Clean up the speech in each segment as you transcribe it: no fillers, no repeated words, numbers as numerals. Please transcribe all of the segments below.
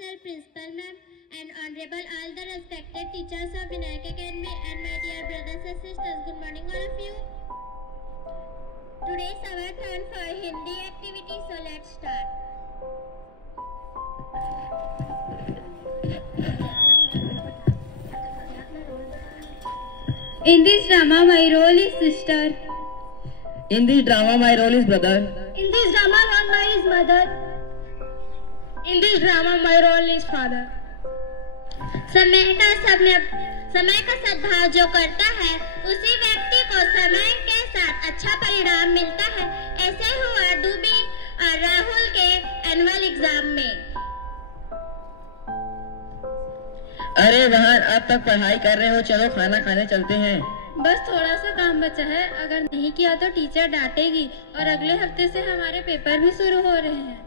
sir, principal ma'am, and honorable all the respected teachers of Vinayak Academy and my dear brothers and sisters. Good morning all of you. Today is our turn for Hindi activity, so let's start. In this drama, my role is sister. In this drama, my role is brother. In this drama, my is mother. In this drama, my role is father. समय का सद्भाव जो करता है उसी व्यक्ति को समय के साथ अच्छा परिणाम मिलता है। ऐसे हुआ डूबी और राहुल के एनुअल एग्जाम में। अरे वहाँ अब तक पढ़ाई कर रहे हो, चलो खाना खाने चलते हैं। बस थोड़ा सा काम बचा है, अगर नहीं किया तो टीचर डांटेगी और अगले हफ्ते से हमारे पेपर भी शुरू हो रहे हैं।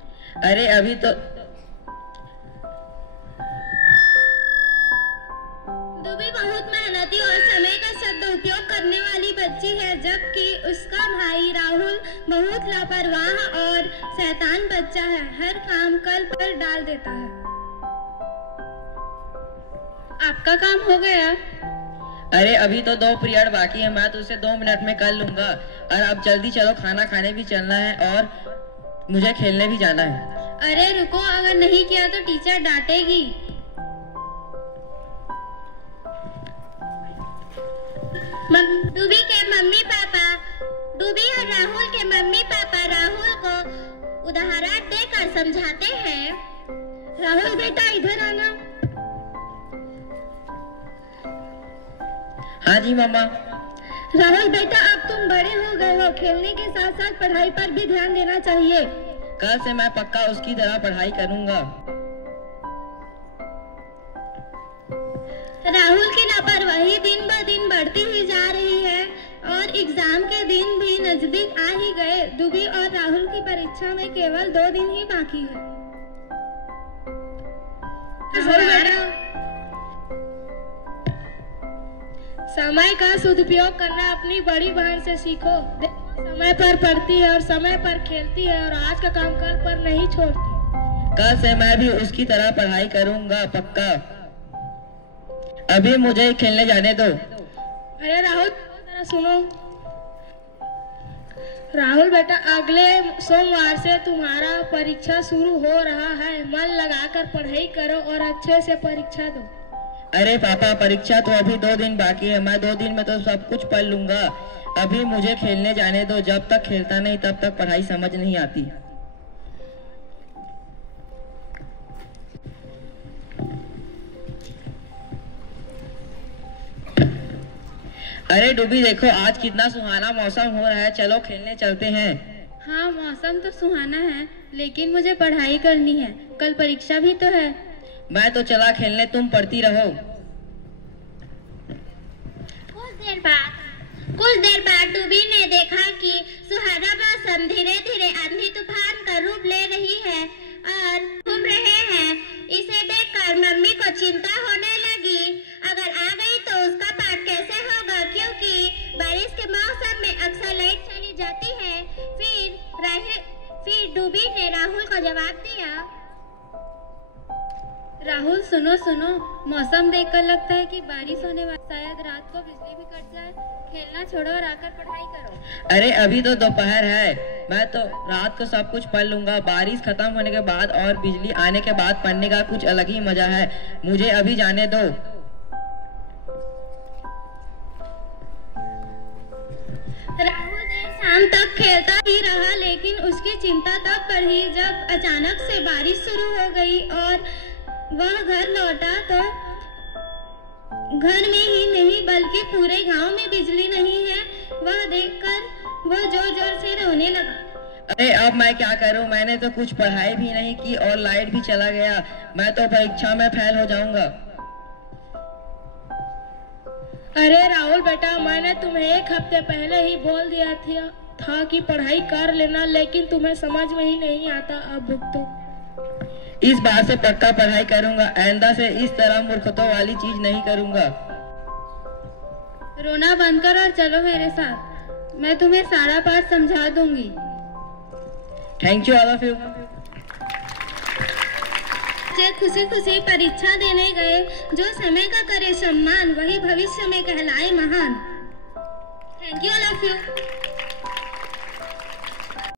अरे अभी तो डूबी बहुत मेहनती और समय का सदुपयोग करने वाली बच्ची है, जबकि उसका भाई राहुल बहुत लापरवाह और शैतान बच्चा है, हर काम कल पर डाल देता है। आपका काम हो गया? अरे अभी तो 2 पीरियड बाकी है, मैं तो उसे 2 मिनट में कर लूंगा। और अब जल्दी चलो, खाना खाने भी चलना है और मुझे खेलने भी जाना है। अरे रुको, अगर नहीं किया तो टीचर डांटेगी। डूबी और राहुल के मम्मी पापा राहुल को उदाहरण देकर समझाते हैं। राहुल बेटा इधर आना। हाँ जी मम्मा। राहुल बेटा, अब तुम बड़े हो गए हो, खेलने के साथ साथ पढ़ाई पर भी ध्यान देना चाहिए। कल से मैं पक्का उसकी तरह पढ़ाई करूंगा। राहुल की लापरवाही दिन ब दिन बढ़ती ही जा रही है और एग्जाम के दिन भी नजदीक आ ही गए। डूबी और राहुल की परीक्षा में केवल 2 दिन ही बाकी है। समय का सदुपयोग करना अपनी बड़ी बहन से सीखो। समय पर पढ़ती है और समय पर खेलती है और आज का काम कल पर नहीं छोड़ती। कल से मैं भी उसकी तरह पढ़ाई करूंगा पक्का। अभी मुझे खेलने जाने दो। अरे राहुल जरा सुनो। राहुल बेटा, अगले सोमवार से तुम्हारा परीक्षा शुरू हो रहा है, मन लगाकर पढ़ाई करो और अच्छे से परीक्षा दो। अरे पापा, परीक्षा तो अभी 2 दिन बाकी है, मैं 2 दिन में तो सब कुछ पढ़ लूंगा। अभी मुझे खेलने जाने दो, जब तक खेलता नहीं तब तक पढ़ाई समझ नहीं आती। अरे डूबी देखो, आज कितना सुहाना मौसम हो रहा है, चलो खेलने चलते हैं। हाँ, मौसम तो सुहाना है, लेकिन मुझे पढ़ाई करनी है, कल परीक्षा भी तो है। मैं तो चला खेलने, तुम पढ़ती रहो। कुछ देर बाद डूबी ने देखा कि सुहाना मौसम धीरे धीरे आंधी तूफान का रूप ले रही है और घूम रहे हैं। इसे देखकर मम्मी को चिंता होने लगी। अगर आ गई तो उसका पाठ कैसे होगा, क्योंकि बारिश के मौसम में अक्सर लाइट चली जाती है। फिर डूबी ने राहुल को जवाब दिया। राहुल सुनो, मौसम देखकर लगता है कि बारिश होने वाली, शायद रात को बिजली भी कट जाए। खेलना छोड़ो और आकर पढ़ाई करो। अरे अभी तो दोपहर है, मैं तो रात को सब कुछ पढ़ लूंगा। बारिश खत्म होने के बाद और बिजली आने के बाद पढ़ने का कुछ अलग ही मजा है। मुझे अभी जाने दो। राहुल देर शाम तक खेलता ही रहा, लेकिन उसकी चिंता तब बढ़ी जब अचानक से बारिश शुरू हो गई और वह घर लौटा तो घर में ही नहीं बल्कि पूरे गांव में बिजली नहीं है। वह देखकर वह जोर जोर से रोने लगा। अरे अब मैं क्या करूं, मैंने तो कुछ पढ़ाई भी नहीं की और लाइट भी चला गया। मैं तो परीक्षा में फेल हो जाऊंगा। अरे राहुल बेटा, मैंने तुम्हें 1 हफ्ते पहले ही बोल दिया था कि पढ़ाई कर लेना, लेकिन तुम्हें समझ में ही नहीं आता। अब भुगतो। इस बार से पक्का पढ़ाई करूंगा, आइंदा से इस तरह मूर्खता वाली चीज नहीं करूंगा। रोना बंद करो और चलो मेरे साथ, मैं तुम्हें सारा पाठ समझा दूंगी। Thank you all of you. बच्चे खुशी खुशी परीक्षा देने गए। जो समय का करे सम्मान, वही भविष्य में कहलाए महान। Thank you all of you.